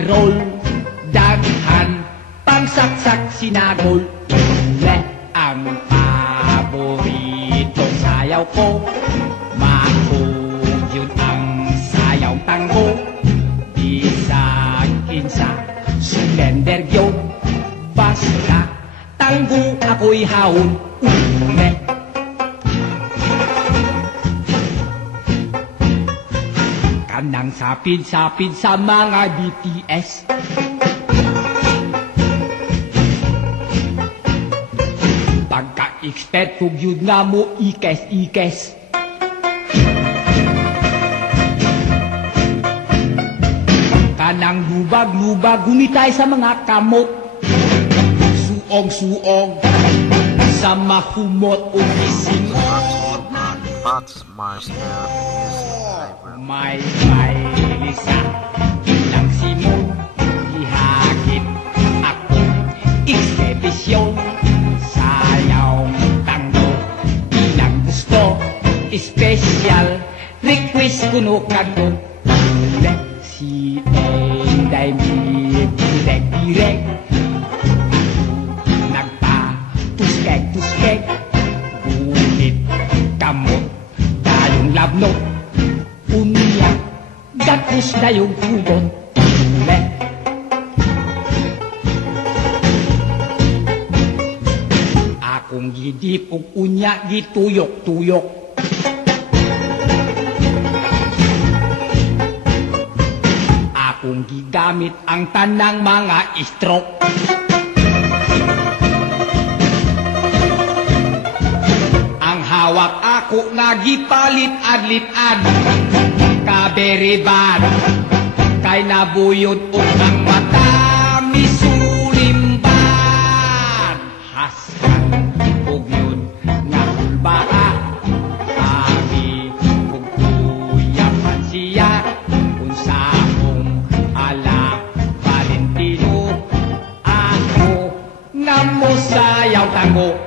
and roll, daghan, pangsaksak sinagol. Ule ang paborito sayaw ko, mahog yun ang sayaw tanggo. Bisag kinsa, surrender yun, basta tanggo ako'y haon. Ule. Kanang sapid-sapid sa mga BTS. Pagka-expect kung yun nga mo ikes-ikes. Kanang lubag-lubag gumitay sa mga kamot. Suong-suong sa mahumot o gisingot. Pots Master Music Library. May lisa ilang simon, ihagit ako eksebisyon. Sayaw tango, ilang gusto, special request kuno kago. Si Enday mi direk-direk, nagpa-tuskek-tuskek, ngunit kamot tayong labno. Unya, gatos na yung pugon. Ule. Akong gidipog unya, gituyok-tuyok. Akong gigamit ang tanang mga stroke. Ang hawak ako nga gipalit adlit-ad. Kaberiban, kay nabuyod o ang mata misulimban. Haskan og yun nga kulbaa, kami kung kuyapan siya, kung saong ala Valentino, ako nga mo sayaw tango.